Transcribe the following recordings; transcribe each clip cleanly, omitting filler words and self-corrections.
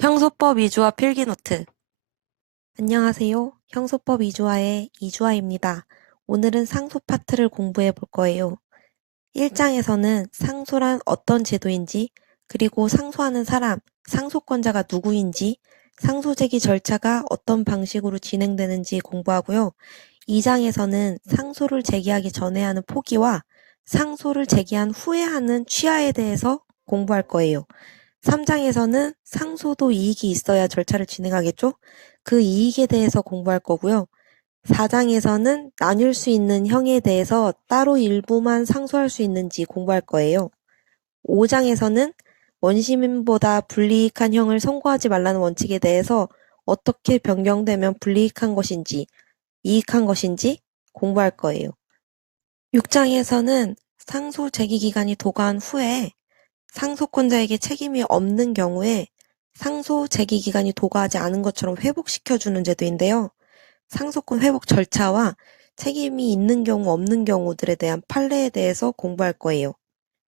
형소법 이주화 필기노트. 안녕하세요. 형소법 이주화의 이주화입니다. 오늘은 상소 파트를 공부해 볼 거예요. 1장에서는 상소란 어떤 제도인지, 그리고 상소하는 사람, 상소권자가 누구인지, 상소 제기 절차가 어떤 방식으로 진행되는지 공부하고요. 2장에서는 상소를 제기하기 전에 하는 포기와 상소를 제기한 후에 하는 취하에 대해서 공부할 거예요. 3장에서는 상소도 이익이 있어야 절차를 진행하겠죠? 그 이익에 대해서 공부할 거고요. 4장에서는 나뉠 수 있는 형에 대해서 따로 일부만 상소할 수 있는지 공부할 거예요. 5장에서는 원심보다 불이익한 형을 선고하지 말라는 원칙에 대해서 어떻게 변경되면 불이익한 것인지, 이익한 것인지 공부할 거예요. 6장에서는 상소 제기 기간이 도과한 후에 상소권자에게 책임이 없는 경우에 상소 제기 기간이 도과하지 않은 것처럼 회복시켜주는 제도인데요. 상소권 회복 절차와 책임이 있는 경우 없는 경우들에 대한 판례에 대해서 공부할 거예요.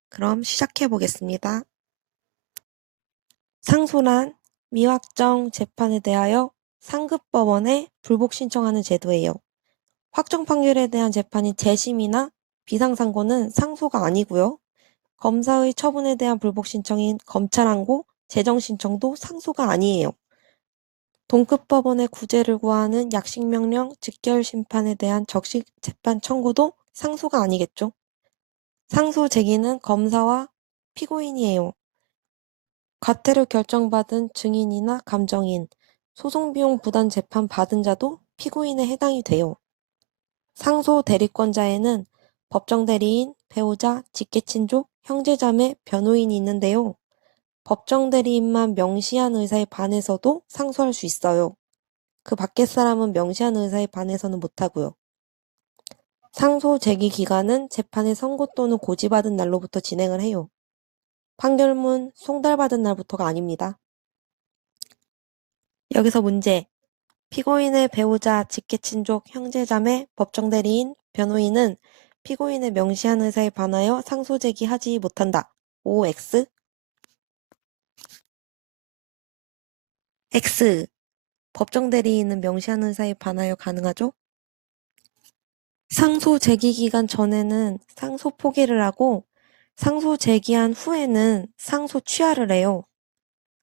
그럼 시작해 보겠습니다. 상소란 미확정 재판에 대하여 상급법원에 불복 신청하는 제도예요. 확정 판결에 대한 재판인 재심이나 비상상고는 상소가 아니고요. 검사의 처분에 대한 불복 신청인 검찰항고, 재정신청도 상소가 아니에요. 동급법원의 구제를 구하는 약식명령, 즉결심판에 대한 적시재판 청구도 상소가 아니겠죠. 상소 제기는 검사와 피고인이에요. 과태료 결정받은 증인이나 감정인, 소송비용 부담 재판 받은 자도 피고인에 해당이 돼요. 상소 대리권자에는 법정 대리인, 배우자, 직계친족, 형제자매, 변호인이 있는데요. 법정 대리인만 명시한 의사에 반해서도 상소할 수 있어요. 그 밖의 사람은 명시한 의사에 반해서는 못하고요. 상소 제기 기간은 재판의 선고 또는 고지받은 날로부터 진행을 해요. 판결문 송달받은 날부터가 아닙니다. 여기서 문제. 피고인의 배우자, 직계친족, 형제자매, 법정 대리인, 변호인은 피고인의 명시한 의사에 반하여 상소 제기하지 못한다. OX. X. 법정 대리인은 명시한 의사에 반하여 가능하죠? 상소 제기 기간 전에는 상소 포기를 하고 상소 제기한 후에는 상소 취하를 해요.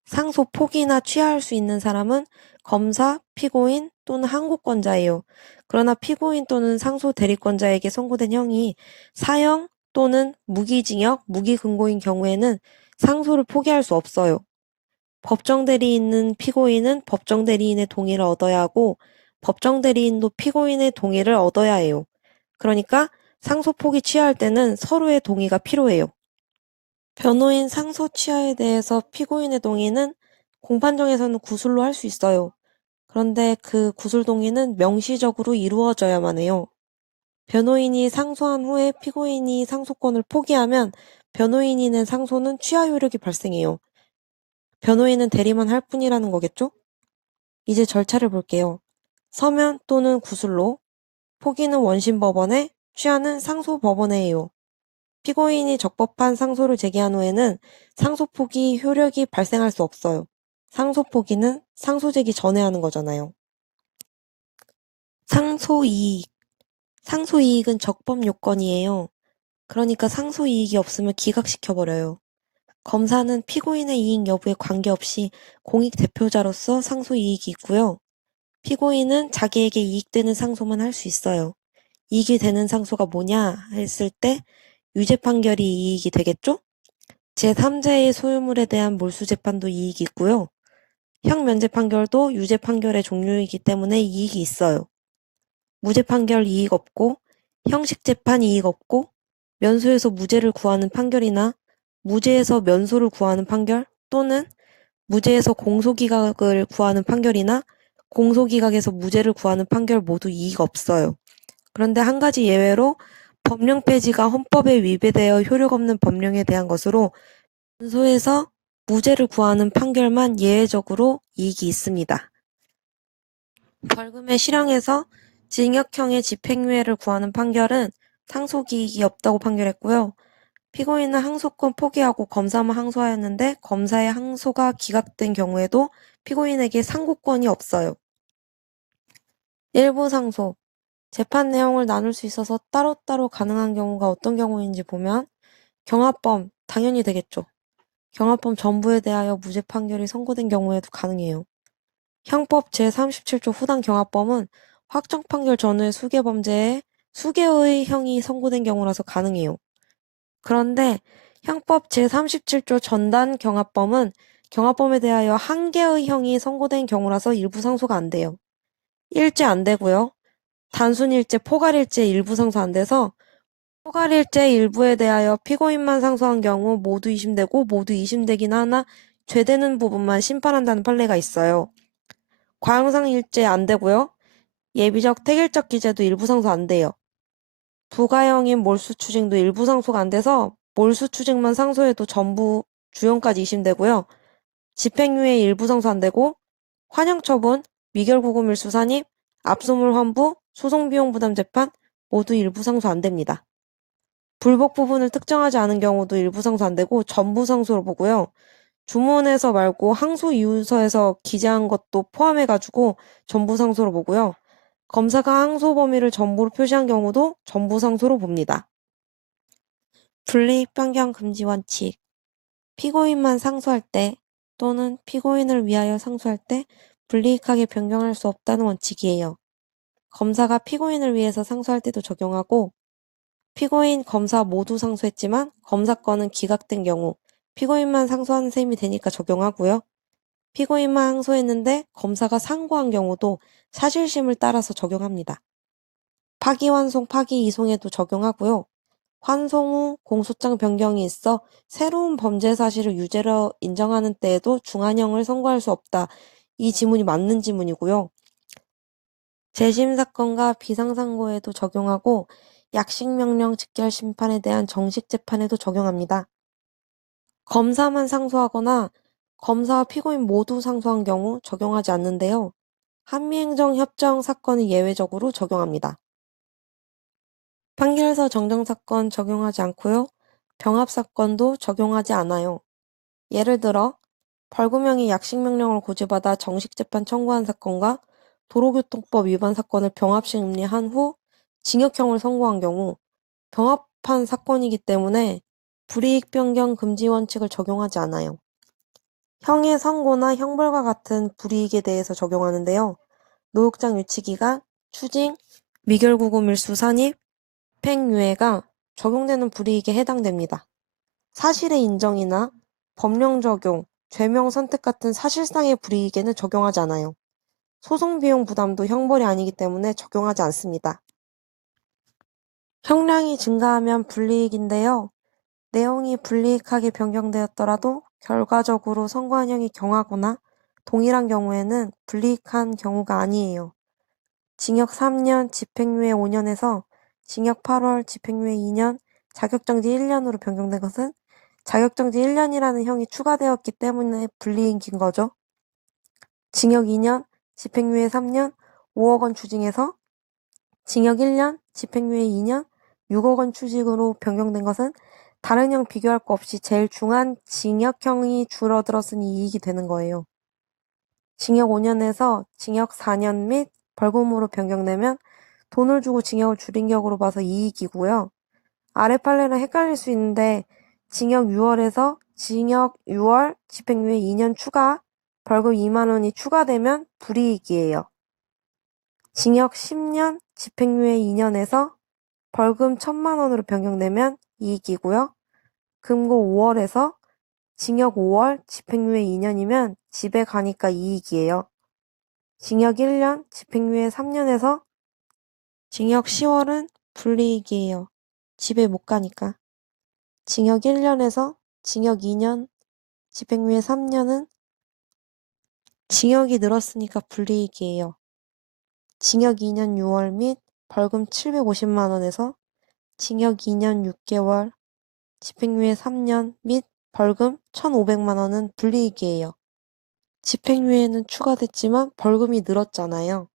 상소 포기나 취하할 수 있는 사람은 검사, 피고인 또는 항고권자예요. 그러나 피고인 또는 상소 대리권자에게 선고된 형이 사형 또는 무기징역, 무기금고인 경우에는 상소를 포기할 수 없어요. 법정 대리인은 피고인은 법정 대리인의 동의를 얻어야 하고 법정 대리인도 피고인의 동의를 얻어야 해요. 그러니까 상소 포기 취하할 때는 서로의 동의가 필요해요. 변호인 상소 취하에 대해서 피고인의 동의는 공판정에서는 구술로 할 수 있어요. 그런데 그 구술 동의는 명시적으로 이루어져야만 해요. 변호인이 상소한 후에 피고인이 상소권을 포기하면 변호인이 낸 상소는 취하 효력이 발생해요. 변호인은 대리만 할 뿐이라는 거겠죠? 이제 절차를 볼게요. 서면 또는 구술로, 포기는 원심법원에, 취하는 상소법원에 해요. 피고인이 적법한 상소를 제기한 후에는 상소 포기 효력이 발생할 수 없어요. 상소 포기는 상소 제기 전에 하는 거잖아요. 상소 이익. 상소 이익은 적법 요건이에요. 그러니까 상소 이익이 없으면 기각시켜버려요. 검사는 피고인의 이익 여부에 관계없이 공익 대표자로서 상소 이익이 있고요. 피고인은 자기에게 이익되는 상소만 할 수 있어요. 이익이 되는 상소가 뭐냐 했을 때 유죄 판결이 이익이 되겠죠? 제3자의 소유물에 대한 몰수 재판도 이익이 있고요. 형면제 판결도 유죄 판결의 종류이기 때문에 이익이 있어요. 무죄 판결 이익 없고 형식 재판 이익 없고 면소에서 무죄를 구하는 판결이나 무죄에서 면소를 구하는 판결 또는 무죄에서 공소기각을 구하는 판결이나 공소기각에서 무죄를 구하는 판결 모두 이익 없어요. 그런데 한 가지 예외로 법령 폐지가 헌법에 위배되어 효력 없는 법령에 대한 것으로 면소에서 무죄를 구하는 판결만 예외적으로 이익이 있습니다. 벌금의 실형에서 징역형의 집행유예를 구하는 판결은 상속이익이 없다고 판결했고요. 피고인은 항소권 포기하고 검사만 항소하였는데 검사의 항소가 기각된 경우에도 피고인에게 상고권이 없어요. 일부 상소. 재판 내용을 나눌 수 있어서 따로따로 가능한 경우가 어떤 경우인지 보면 경합범, 당연히 되겠죠. 경합범 전부에 대하여 무죄 판결이 선고된 경우에도 가능해요. 형법 제37조 후단 경합범은 확정 판결 전후의 수개 범죄에 수개의 형이 선고된 경우라서 가능해요. 그런데 형법 제37조 전단 경합범은 경합범에 대하여 한 개의 형이 선고된 경우라서 일부 상소가 안 돼요. 일죄 안 되고요. 단순일죄, 포괄일죄 일부 상소 안 돼서 포괄일죄 일부에 대하여 피고인만 상소한 경우 모두 2심되고 모두 2심되긴 하나 죄되는 부분만 심판한다는 판례가 있어요. 과형상일죄 안 되고요. 예비적 태길적 기재도 일부 상소 안 돼요. 부가형인 몰수추징도 일부 상소가 안 돼서 몰수추징만 상소해도 전부 주형까지 2심되고요. 집행유예 일부 상소 안 되고 환영처분, 미결구금 일수산입, 압수물 환부, 소송비용 부담 재판 모두 일부 상소 안 됩니다. 불복 부분을 특정하지 않은 경우도 일부 상소 안 되고 전부 상소로 보고요. 주문에서 말고 항소 이유서에서 기재한 것도 포함해가지고 전부 상소로 보고요. 검사가 항소 범위를 전부로 표시한 경우도 전부 상소로 봅니다. 불이익 변경 금지 원칙. 피고인만 상소할 때 또는 피고인을 위하여 상소할 때 불이익하게 변경할 수 없다는 원칙이에요. 검사가 피고인을 위해서 상소할 때도 적용하고 피고인, 검사 모두 상소했지만 검사건은 기각된 경우 피고인만 상소하는 셈이 되니까 적용하고요. 피고인만 항소했는데 검사가 상고한 경우도 사실심을 따라서 적용합니다. 파기환송, 파기이송에도 적용하고요. 환송 후 공소장 변경이 있어 새로운 범죄 사실을 유죄로 인정하는 때에도 중한형을 선고할 수 없다. 이 지문이 맞는 지문이고요. 재심 사건과 비상상고에도 적용하고 약식명령 직결 심판에 대한 정식 재판에도 적용합니다. 검사만 상소하거나 검사와 피고인 모두 상소한 경우 적용하지 않는데요. 한미행정협정 사건은 예외적으로 적용합니다. 판결서 정정사건 적용하지 않고요. 병합사건도 적용하지 않아요. 예를 들어 벌금형이 약식명령을 고지받아 정식재판 청구한 사건과 도로교통법 위반 사건을 병합식 음리한 후 징역형을 선고한 경우 병합한 사건이기 때문에 불이익 변경 금지 원칙을 적용하지 않아요. 형의 선고나 형벌과 같은 불이익에 대해서 적용하는데요. 노역장 유치기간, 추징, 미결구금일수 산입, 집행유예가 적용되는 불이익에 해당됩니다. 사실의 인정이나 법령 적용, 죄명 선택 같은 사실상의 불이익에는 적용하지 않아요. 소송비용 부담도 형벌이 아니기 때문에 적용하지 않습니다. 형량이 증가하면 불이익인데요. 내용이 불이익하게 변경되었더라도 결과적으로 선고한 형이 경하거나 동일한 경우에는 불이익한 경우가 아니에요. 징역 3년, 집행유예 5년에서 징역 8월, 집행유예 2년, 자격정지 1년으로 변경된 것은 자격정지 1년이라는 형이 추가되었기 때문에 불이익인 거죠. 징역 2년, 집행유예 3년, 5억 원 추징에서 징역 1년, 집행유예 2년, 6억 원 추징으로 변경된 것은 다른 형 비교할 거 없이 제일 중한 징역형이 줄어들었으니 이익이 되는 거예요. 징역 5년에서 징역 4년 및 벌금으로 변경되면 돈을 주고 징역을 줄인 격으로 봐서 이익이고요. 아래 판례랑 헷갈릴 수 있는데 징역 6월에서 징역 6월, 집행유예 2년 추가, 벌금 2만 원이 추가되면 불이익이에요. 징역 10년, 집행유예 2년에서 벌금 1,000만 원으로 변경되면 이익이고요. 금고 5월에서 징역 5월, 집행유예 2년이면 집에 가니까 이익이에요. 징역 1년, 집행유예 3년에서 징역 10월은 불이익이에요. 집에 못 가니까. 징역 1년에서 징역 2년, 집행유예 3년은 징역이 늘었으니까 불이익이에요. 징역 2년 6월 및 벌금 750만 원에서 징역 2년 6개월, 집행유예 3년 및 벌금 1,500만 원은 불이익이에요. 집행유예는 추가됐지만 벌금이 늘었잖아요.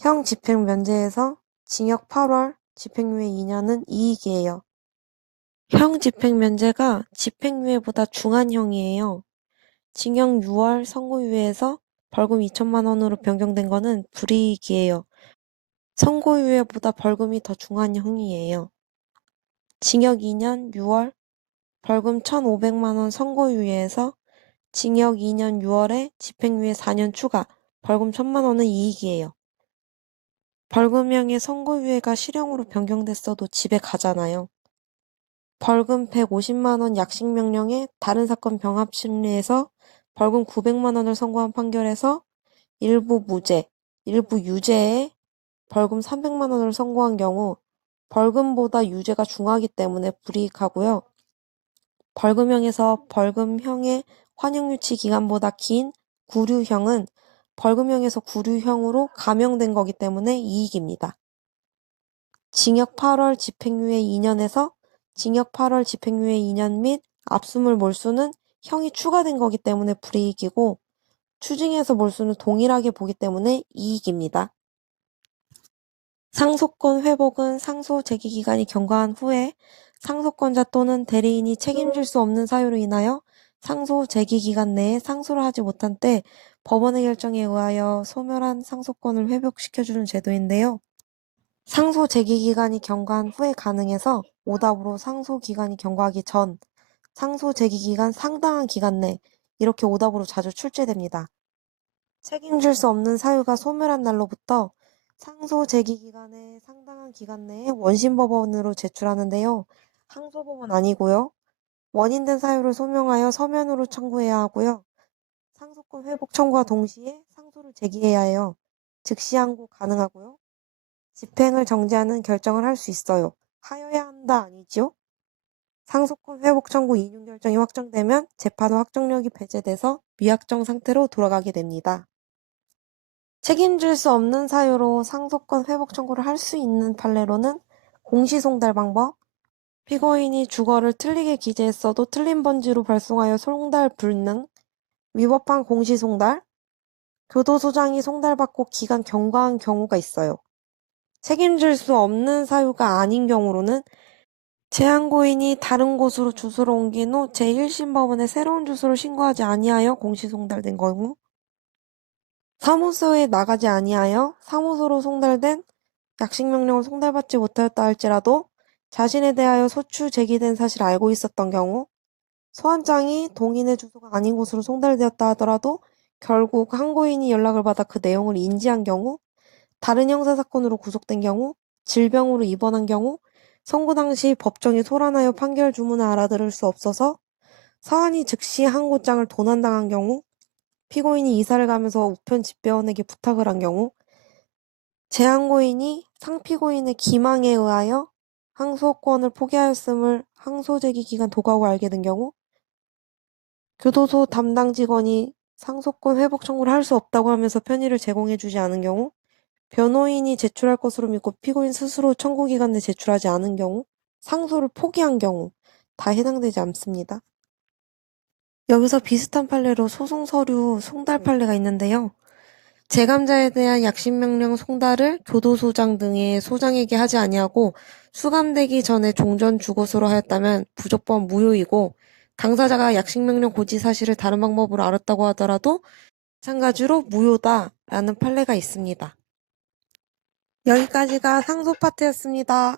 형 집행 면제에서 징역 8월, 집행유예 2년은 이익이에요. 형 집행면제가 집행유예보다 중한 형이에요. 징역 6월 선고유예에서 벌금 2천만 원으로 변경된 거는 불이익이에요. 선고유예보다 벌금이 더 중한 형이에요. 징역 2년 6월 벌금 1,500만 원 선고유예에서 징역 2년 6월에 집행유예 4년 추가 벌금 1,000만 원은 이익이에요. 벌금형의 선고유예가 실형으로 변경됐어도 집에 가잖아요. 벌금 150만 원 약식명령에 다른 사건 병합심리에서 벌금 900만 원을 선고한 판결에서 일부 무죄, 일부 유죄에 벌금 300만 원을 선고한 경우 벌금보다 유죄가 중하기 때문에 불이익하고요. 벌금형에서 벌금형의 환영유치 기간보다 긴 구류형은 벌금형에서 구류형으로 감형된 거기 때문에 이익입니다. 징역 8월 집행유예 2년에서 징역 8월 집행유예 2년 및 압수물 몰수는 형이 추가된 거기 때문에 불이익이고 추징에서 몰수는 동일하게 보기 때문에 이익입니다. 상속권 회복은 상소 제기 기간이 경과한 후에 상속권자 또는 대리인이 책임질 수 없는 사유로 인하여 상소 제기 기간 내에 상소를 하지 못한 때 법원의 결정에 의하여 소멸한 상속권을 회복시켜주는 제도인데요. 상소 제기 기간이 경과한 후에 가능해서 오답으로 상소 기간이 경과하기 전, 상소 제기 기간 상당한 기간 내 이렇게 오답으로 자주 출제됩니다. 책임질 수 없는 사유가 소멸한 날로부터 상소 제기 기간의 상당한 기간 내에 원심법원으로 제출하는데요. 항소법은 아니고요. 원인된 사유를 소명하여 서면으로 청구해야 하고요. 상속권 회복 청구와 동시에 상소를 제기해야 해요. 즉시 항고 가능하고요. 집행을 정지하는 결정을 할 수 있어요. 하여야 한다 아니지요? 상속권 회복 청구 인용 결정이 확정되면 재판 후 확정력이 배제돼서 미확정 상태로 돌아가게 됩니다. 책임질 수 없는 사유로 상속권 회복 청구를 할 수 있는 판례로는 공시송달 방법, 피고인이 주거를 틀리게 기재했어도 틀린 번지로 발송하여 송달 불능, 위법한 공시송달, 교도소장이 송달받고 기간 경과한 경우가 있어요. 책임질 수 없는 사유가 아닌 경우로는 재항고인이 다른 곳으로 주소를 옮긴 후 제1심 법원에 새로운 주소를 신고하지 아니하여 공시송달된 경우, 사무소에 나가지 아니하여 사무소로 송달된 약식명령을 송달받지 못하였다 할지라도 자신에 대하여 소추 제기된 사실을 알고 있었던 경우, 소환장이 동인의 주소가 아닌 곳으로 송달되었다 하더라도 결국 항고인이 연락을 받아 그 내용을 인지한 경우, 다른 형사사건으로 구속된 경우, 질병으로 입원한 경우, 선고 당시 법정이 소란하여 판결 주문을 알아들을 수 없어서 사안이 즉시 항고장을 도난당한 경우, 피고인이 이사를 가면서 우편 집배원에게 부탁을 한 경우, 재항고인이 상피고인의 기망에 의하여 항소권을 포기하였음을 항소제기 기간 도가고 알게 된 경우, 교도소 담당 직원이 상속권 회복 청구를 할 수 없다고 하면서 편의를 제공해주지 않은 경우, 변호인이 제출할 것으로 믿고 피고인 스스로 청구 기간 내 제출하지 않은 경우, 상소를 포기한 경우 다 해당되지 않습니다. 여기서 비슷한 판례로 소송 서류 송달 판례가 있는데요. 재감자에 대한 약식명령 송달을 교도소장 등의 소장에게 하지 아니하고 수감되기 전에 종전 주고서로 하였다면 부적법 무효이고, 당사자가 약식명령 고지 사실을 다른 방법으로 알았다고 하더라도 마찬가지로 무효다라는 판례가 있습니다. 여기까지가 상소 파트였습니다.